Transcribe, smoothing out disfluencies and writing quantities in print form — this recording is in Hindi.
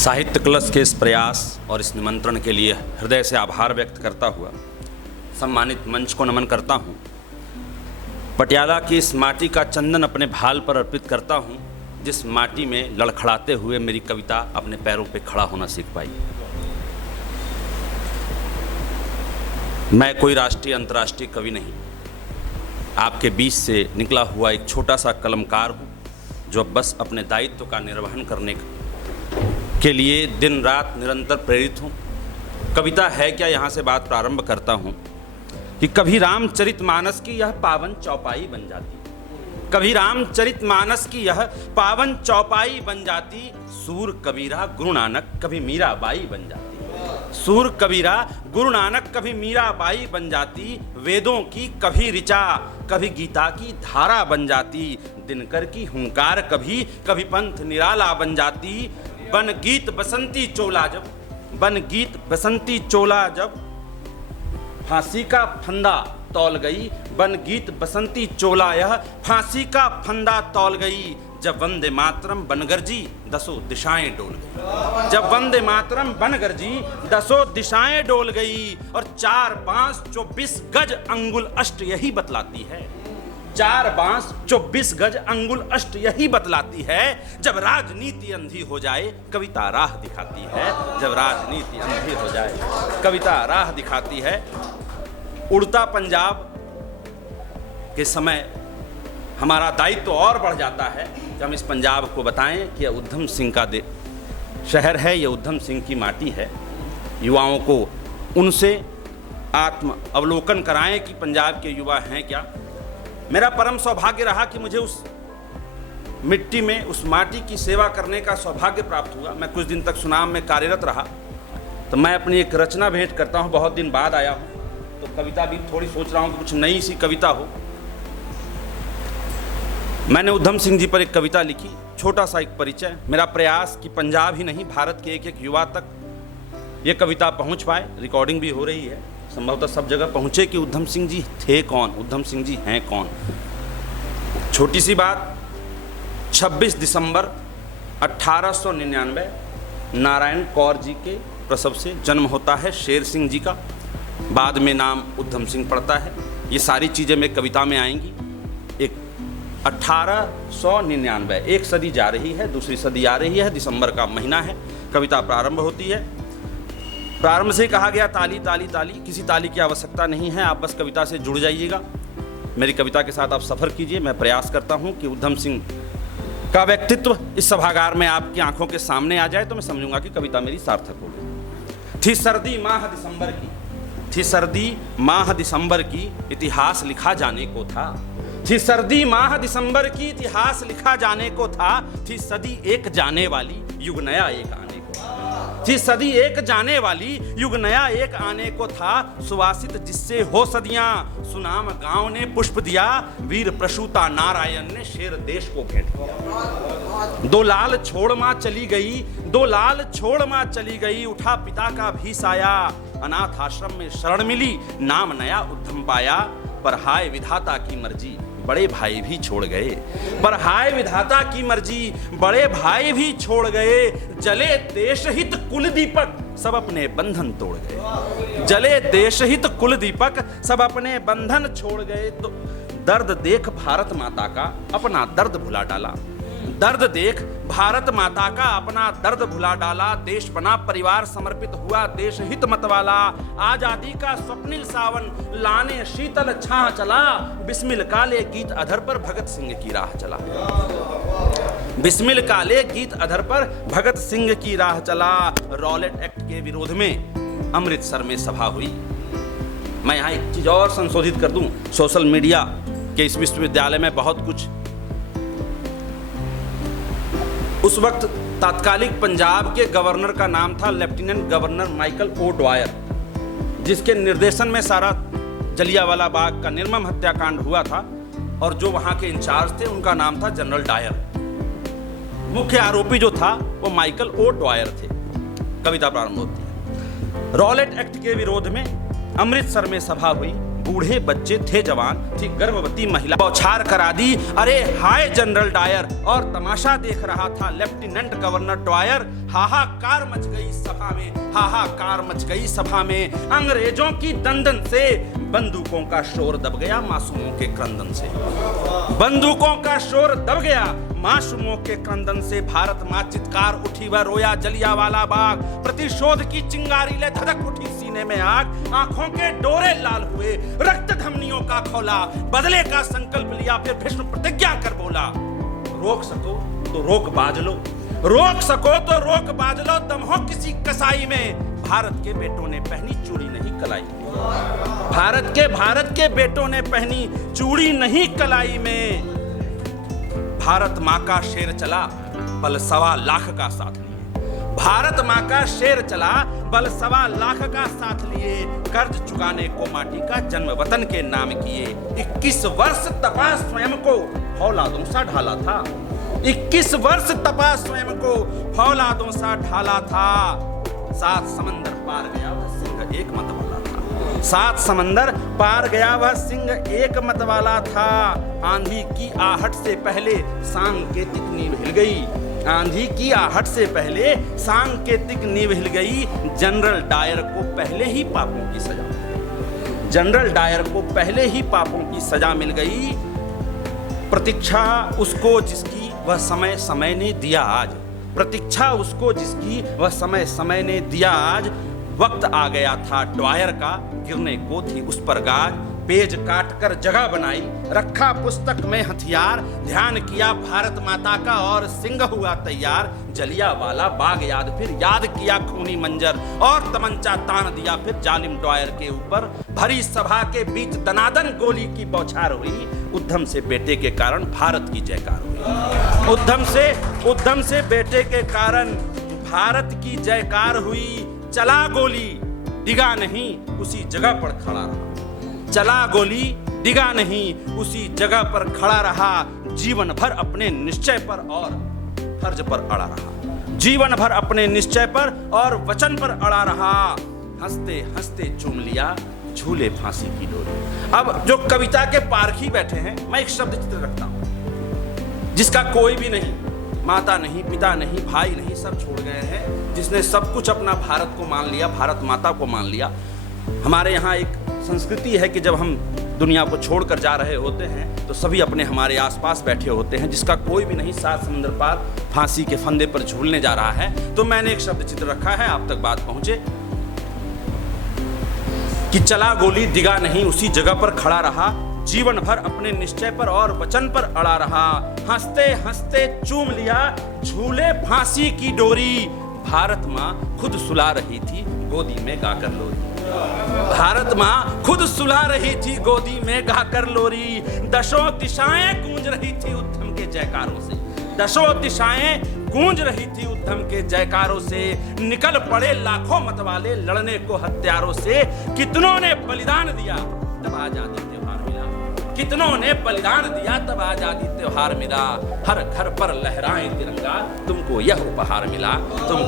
साहित्य कलश के इस प्रयास और इस निमंत्रण के लिए हृदय से आभार व्यक्त करता हुआ सम्मानित मंच को नमन करता हूँ। पटियाला की इस माटी का चंदन अपने भाल पर अर्पित करता हूँ, जिस माटी में लड़खड़ाते हुए मेरी कविता अपने पैरों पे खड़ा होना सीख पाई। मैं कोई राष्ट्रीय अंतर्राष्ट्रीय कवि नहीं, आपके बीच से निकला हुआ एक छोटा सा कलमकार हूँ, जो बस अपने दायित्व का निर्वहन करने के लिए दिन रात निरंतर प्रेरित हूँ। कविता है क्या, यहाँ से बात प्रारंभ करता हूँ कि कभी रामचरितमानस की यह पावन चौपाई बन जाती, कभी रामचरितमानस की यह पावन चौपाई बन जाती, सूर कबीरा गुरु नानक कभी मीराबाई बन जाती, सूर कबीरा गुरु नानक कभी मीराबाई बन जाती, वेदों की कभी ऋचा कभी गीता की धारा बन जाती, दिनकर की हुंकार कभी कभी पंथ निराला बन जाती, बन गीत बसंती चोला जब, बन गीत बसंती चोला जब फांसी का फंदा तौल गई, बन गीत बसंती चोला यह फांसी का फंदा तौल गई, जब वंदे मातरम बन गरजी दसों दिशाएं डोल गई, जब वंदे मातरम बन गरजी दसों दिशाएं डोल गई, और 4 बांस 24 गज अंगुल अष्ट यही बतलाती है, 4 बांस 24 गज अंगुल अष्ट यही बतलाती है, जब राजनीति अंधी हो जाए कविता राह दिखाती है, जब राजनीति अंधी हो जाए कविता राह दिखाती है। उड़ता पंजाब के समय हमारा दायित्व और बढ़ जाता है कि हम इस पंजाब को बताएं कि यह उधम सिंह का शहर है, यह उधम सिंह की माटी है। युवाओं को उनसे आत्म अवलोकन कराएं कि पंजाब के युवा हैं क्या। मेरा परम सौभाग्य रहा कि मुझे उस मिट्टी में, उस माटी की सेवा करने का सौभाग्य प्राप्त हुआ। मैं कुछ दिन तक सुनाम में कार्यरत रहा, तो मैं अपनी एक रचना भेंट करता हूँ। बहुत दिन बाद आया हूँ तो कविता भी थोड़ी सोच रहा हूँ कि कुछ नई सी कविता हो। मैंने उधम सिंह जी पर एक कविता लिखी, छोटा सा एक परिचय, मेरा प्रयास कि पंजाब ही नहीं भारत के एक एक युवा तक ये कविता पहुँच पाए। रिकॉर्डिंग भी हो रही है, संभवतः सब जगह पहुँचे कि उधम सिंह जी थे कौन, उधम सिंह जी हैं कौन। छोटी सी बात, 26 दिसंबर 1899 नारायण कौर जी के प्रसव से जन्म होता है शेर सिंह जी का, बाद में नाम उधम सिंह पड़ता है। ये सारी चीज़ें मेरी कविता में आएंगी। एक 1899, एक सदी जा रही है, दूसरी सदी आ रही है, दिसंबर का महीना है, कविता प्रारंभ होती है। प्रारंभ से कहा गया ताली ताली ताली, किसी ताली की आवश्यकता नहीं है, आप बस कविता से जुड़ जाइएगा, मेरी कविता के साथ आप सफ़र कीजिए। मैं प्रयास करता हूँ कि उधम सिंह का व्यक्तित्व इस सभागार में आपकी आंखों के सामने आ जाए तो मैं समझूंगा कि कविता मेरी सार्थक हो गई। थी सर्दी माह दिसंबर की, थी सर्दी माह दिसंबर की, इतिहास लिखा जाने को था, थी सर्दी माह दिसंबर की, इतिहास लिखा जाने को था, थी सदी एक जाने वाली, युग नया एक आने को था, थी सदी एक जाने वाली, युग नया एक आने को था, सुवासित जिससे हो सदियां, सुनाम गांव ने पुष्प दिया, वीर प्रसूता नारायण ने शेर देश को भेंट किया। दो लाल छोड़ मां चली गई, दो लाल छोड़ मां चली गई, उठा पिता का भी साया, अनाथ आश्रम में शरण मिली, नाम नया उधम पाया, पर हाय विधाता की मर्जी बड़े भाई भी छोड़ गए, पर हाय विधाता की मर्जी बड़े भाई भी छोड़ गए, जले देश हित कुल दीपक सब अपने बंधन तोड़ गए, जले देश हित कुल दीपक सब अपने बंधन छोड़ गए। तो दर्द देख भारत माता का अपना दर्द भुला डाला, दर्द देख भारत माता का अपना दर्द भुला डाला, देश बना परिवार समर्पित हुआ देश हित मतवाला, आजादी का स्वप्निल सावन लाने शीतल छाह चला, बिस्मिल काले गीत अधर पर भगत सिंह की राह चला, बिस्मिल काले गीत अधर पर भगत सिंह की राह चला। रॉलेट एक्ट के विरोध में अमृतसर में सभा हुई। मैं यहाँ एक चीज और संशोधित कर दूं, सोशल मीडिया के इस विश्वविद्यालय में बहुत कुछ, उस वक्त तात्कालिक पंजाब के गवर्नर का नाम था lieutenant governor Michael O'Dwyer, जिसके निर्देशन में सारा जलियांवाला बाग का निर्मम हत्याकांड हुआ था, और जो वहां के इंचार्ज थे उनका नाम था जनरल डायर। मुख्य आरोपी जो था वो माइकल ओ ड्वायर थे। कविता प्रारंभ होती है। रॉलेट एक्ट के विरोध में अमृतसर में सभा हुई, बूढ़े बच्चे थे जवान, थी गर्भवती महिला, बौछार करा दी। अरे हाय जनरल डायर, और तमाशा देख रहा था लेफ्टिनेंट गवर्नर ड्वायर। हाहाकार मच गई सभा में, हाहाकार मच गई सभा में। अंग्रेजों की दंदन से बंदूकों का शोर दब गया मासूमों के क्रंदन से, बंदूकों का शोर दब गया मासूमों के क्रंदन से। भारत माँ चित्कार उठी, वह रोया जलियांवाला बाग। प्रतिशोध की चिंगारी ले धधक उठी सीने में आग। आंखों के डोरे लाल हुए, रक्त धमनियों का खौला। बदले का संकल्प लिया, फिर भीष्म प्रतिज्ञा कर बोला, रोक सको तो रोक बाज लो, रोक सको तो रोक बाज लो। दम हो किसी कसाई में, भारत के बेटों ने पहनी चूड़ी नहीं कलाई। भारत के बेटों ने पहनी चूड़ी नहीं कलाई में। भारत माँ का शेर चला, बल 1.25 लाख का साथ लिए। भारत माँ का शेर चला, बल 1.25 लाख का साथ लिए। कर्ज चुकाने को माटी का जन्म वतन के नाम किए। 21 वर्ष तपा स्वयं को फौलादों सा ढाला था। 21 वर्ष तपा स्वयं को फौलादों सा ढाला था। 7 समंदर पार गया वह सिंह एक मत वाला था। 7 समंदर पार गया वह सिंह एक मत वाला था। आंधी की आहट से पहले सांकेतिक नींव हिल गई। आंधी की आहट से पहले सांकेतिक नींव हिल गई। जनरल डायर को पहले ही पापों की सजा, जनरल डायर को पहले ही पापों की सजा मिल गई। प्रतीक्षा उसको जिसकी वह समय समय ने दिया आज, प्रतीक्षा उसको जिसकी वह समय समय ने दिया आज। वक्त आ गया था ड्वायर का, गिरने को थी उस पर गाज। पेज काट कर जगह बनाई, रखा पुस्तक में हथियार। ध्यान किया भारत माता का और सिंह हुआ तैयार। जलियांवाला बाग याद, फिर याद किया खूनी मंजर, और तमंचा तान दिया फिर जालिम ड्वायर के ऊपर। भरी सभा के बीच दनादन गोली की बौछार हुई। उद्धम से बेटे के कारण भारत की जयकार हुई। उद्धम से बेटे के कारण भारत की जयकार हुई। चला गोली डिगा नहीं, उसी जगह पर खड़ा रहा। चला गोली डिगा नहीं, उसी जगह पर खड़ा रहा। जीवन भर अपने निश्चय पर और फर्ज पर अड़ा रहा। जीवन भर अपने निश्चय पर और वचन पर अड़ा रहा। हंसते हंसते चूम लिया झूले फांसी की डोरी। अब जो कविता के पारखी बैठे हैं, मैं एक शब्द चित्र रखता हूं जिसका कोई भी नहीं, माता नहीं, पिता नहीं, भाई नहीं, सब छोड़ गए हैं। जिसने सब कुछ अपना भारत को मान लिया, भारत माता को मान लिया। हमारे यहाँ एक संस्कृति है कि जब हम दुनिया को छोड़कर जा रहे होते हैं तो सभी अपने हमारे आसपास बैठे होते हैं। जिसका कोई भी नहीं 7 समुंदर पार फांसी के फंदे पर झूलने जा रहा है। तो मैंने एक शब्द चित्र रखा है, आप तक बात पहुंचे, कि चला गोली डिगा नहीं, उसी जगह पर खड़ा रहा। जीवन भर अपने निश्चय पर और वचन पर अड़ा रहा। हंसते हंसते चूम लिया झूले फांसी की डोरी। भारत माँ खुद सुला रही थी गोदी में गाकर लोरी। भारत माँ खुद सुला रही थी गोदी में गाकर लोरी। दशों दिशाएं गूंज रही थी उद्धम के जयकारों से। दशों दिशाएं गूंज रही थी उद्धम के जयकारों से। निकल पड़े लाखों मतवाले लड़ने को हथियारों से। कितनों ने बलिदान दिया तब आजादी त्योहार मिला। कितनों ने बलिदान दिया तब आजादी त्योहार मिला। हर घर पर लहराए तिरंगा, तुमको यह उपहार मिला। तुम